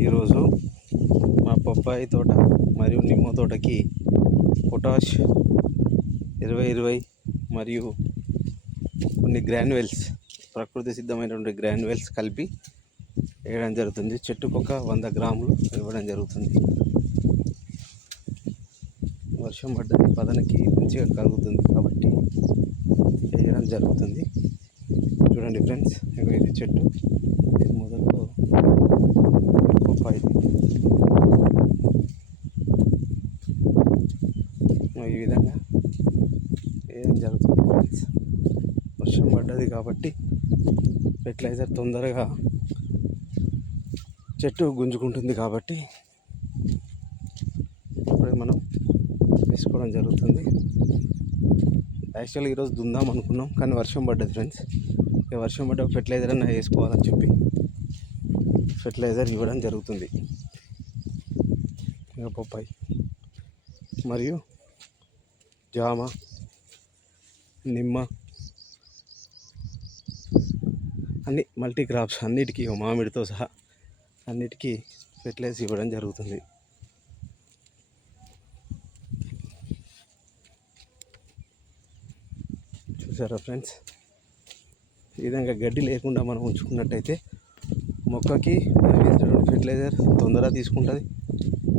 ఈరోజు మా పప్పాయి తోట మరియు నిమ్మ తోటకి పొటాష్ 20-20 మరియు కొన్ని గ్రాన్యువల్స్, ప్రకృతి సిద్ధమైనటువంటి గ్రాన్యువల్స్ కలిపి వేయడం జరుగుతుంది. చెట్టుకు ఒక 100 గ్రాములు ఇవ్వడం జరుగుతుంది. వర్షం పడ్డది, పదనకి మంచిగా కలుగుతుంది కాబట్టి వేయడం జరుగుతుంది. చూడండి ఫ్రెండ్స్, ఇది చెట్టు, ఇది మొదట్లో పప్పాయి. ఈ విధంగా వేయడం జరుగుతుంది ఫ్రెండ్స్. వర్షం పడ్డది కాబట్టి ఫెర్టిలైజర్ తొందరగా చెట్టు గుంజుకుంటుంది కాబట్టి ఇప్పుడే మనం వేసుకోవడం జరుగుతుంది. యాక్చువల్గా ఈరోజు దుందాం అనుకున్నాం, కానీ వర్షం పడ్డది ఫ్రెండ్స్. ఇక వర్షం పడ్డ ఫెర్టిలైజర్ అన్న వేసుకోవాలని చెప్పి ఫెర్టిలైజర్ ఇవ్వడం జరుగుతుంది. ఇక పప్పాయి మరియు జామ, నిమ్మ అన్ని మల్టీ క్రాప్స్ అన్నిటికీ, మామిడితో సహా అన్నిటికీ ఫెర్టిలైజర్ ఇవ్వడం జరుగుతుంది. చూసారా ఫ్రెండ్స్, ఈ విధంగా గడ్డి లేకుండా మనం ఉంచుకున్నట్టయితే మొక్కకి వేసినటువంటి ఫెర్టిలైజర్ తొందరగా తీసుకుంటుంది,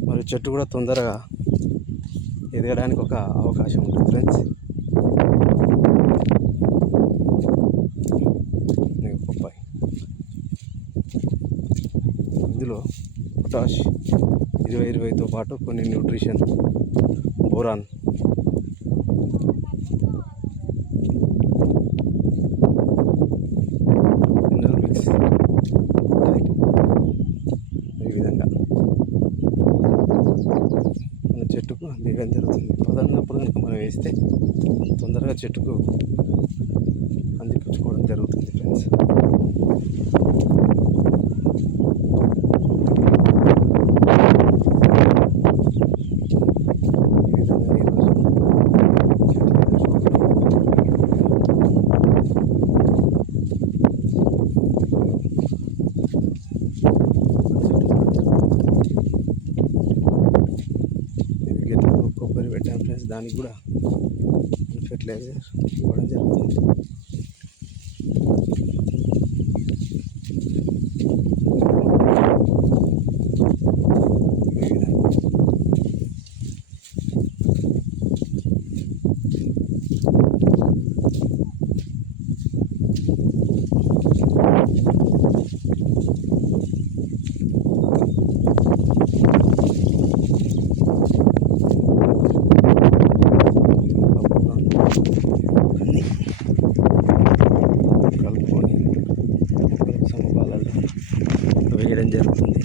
మరియు చెట్టు కూడా తొందరగా ఎదగడానికి ఒక అవకాశం ఉంటుంది ఫ్రెండ్స్. పప్పాయి, ఇందులో పొటాష్ 20-20తో పాటు కొన్ని న్యూట్రిషన్, బోరాన్, మినరల్ మిక్స్ ఈ విధంగా మన చెట్టుకు అందివ్వడం జరుగుతుంది. పదన్నప్పుడు కనుక మనం వేస్తే తొందరగా చెట్టుకు అందిపుచ్చుకోవడం జరుగుతుంది ఫ్రెండ్స్. కొబ్బరి పెట్టాం ఫ్రెండ్స్, దానికి కూడా ఫెర్టిలైజర్ ఇవ్వడం జరుగుతుంది. కలుపుకొని సమపాలలో వేయడం జరుగుతుంది.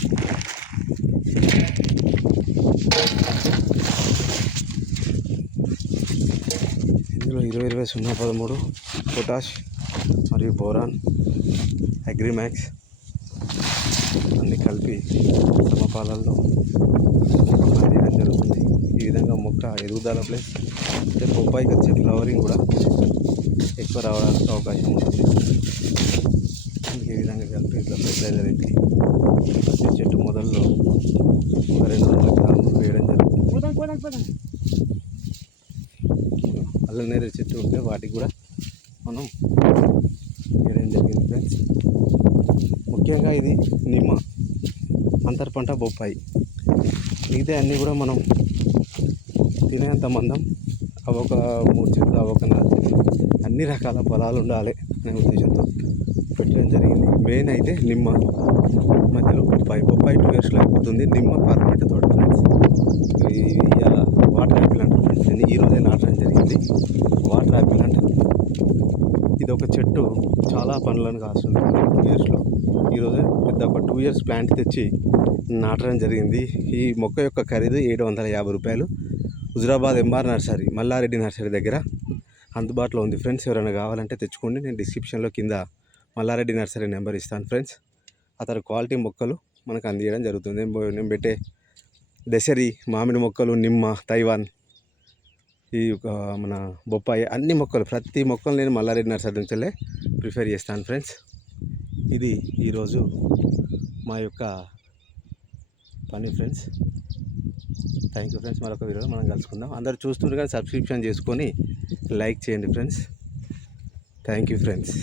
ఇందులో 20-20-0-13 పొటాష్ మరియు బోరాన్, అగ్రిమాక్స్ అన్నీ కలిపి సమపాలల్లో వేయడం జరుగుతుంది. ఈ విధంగా మొక్క ఎదుగుదల ప్లస్ పప్పాయికి వచ్చే ఫ్లవరింగ్ కూడా ఎక్కువ రావడానికి అవకాశం ఉంటుంది. ఈ విధంగా కలిపి ఇట్లా ఫెర్టిలైజర్ ఎత్తి ప్రతి చెట్టు మొదల్లో 200 గ్రాములు వేయడం జరుగుతుంది. అల్లనేరేడు చెట్టు ఉంటే వాటికి కూడా మనం వేయడం జరిగింది ఫ్రెండ్స్. ముఖ్యంగా ఇది నిమ్మ, అంతర్ పంట బొప్పాయి. మిగతా అన్నీ కూడా మనం తినేంత మందం అవొక 3 చెట్లు, అవొక 4 చెట్లు, అన్ని రకాల పొలాలు ఉండాలి అనే ఉద్దేశంతో పెట్టడం జరిగింది. మెయిన్ అయితే నిమ్మ, మధ్యలో బొప్పాయి. 2 ఇయర్స్లో అయిపోతుంది. నిమ్మ పర్మనెంట్ తోట ఫ్రెండ్స్. ఇవాళ వాటర్ యాపిల్ అంటారు ఫ్రెండ్స్. ఈరోజే నాటడం జరిగింది వాటర్ యాపిల్ అంటారు. ఇది ఒక చెట్టు చాలా పండ్లను కాస్తుంది 2 ఇయర్స్లో. ఈరోజు పెద్ద ఒక 2 ఇయర్స్ ప్లాంట్ తెచ్చి నాటడం జరిగింది. ఈ మొక్క యొక్క ఖరీదు 750 రూపాయలు. Huzurabad MR nursery, Mallareddy nursery దగ్గర అందుబాటులో ఉంది ఫ్రెండ్స్. ఎవరైనా కావాలంటే తెచ్చుకోండి. నేను డిస్క్రిప్షన్లో కింద మల్లారెడ్డి నర్సరీ నెంబర్ ఇస్తాను ఫ్రెండ్స్. అతను క్వాలిటీ మొక్కలు మనకు అందించడం జరుగుతుంది. నేను పెట్టే దశరి, మామిడి మొక్కలు, నిమ్మ, తైవాన్, ఈ మన బొప్పాయి, అన్ని మొక్కలు, ప్రతి మొక్కలు నేను మల్లారెడ్డి నర్సరీ నుంచే ప్రిఫర్ చేస్తాను ఫ్రెండ్స్. ఇది ఈరోజు మా యొక్క పని ఫ్రెండ్స్. Thank you friends. మరొక వీడియోలో మనం కలుసుకుందాం. అందరూ చూస్తుండగా సబ్స్క్రిప్షన్ చేసుకొని లైక్ చేయండి ఫ్రెండ్స్. Thank you friends.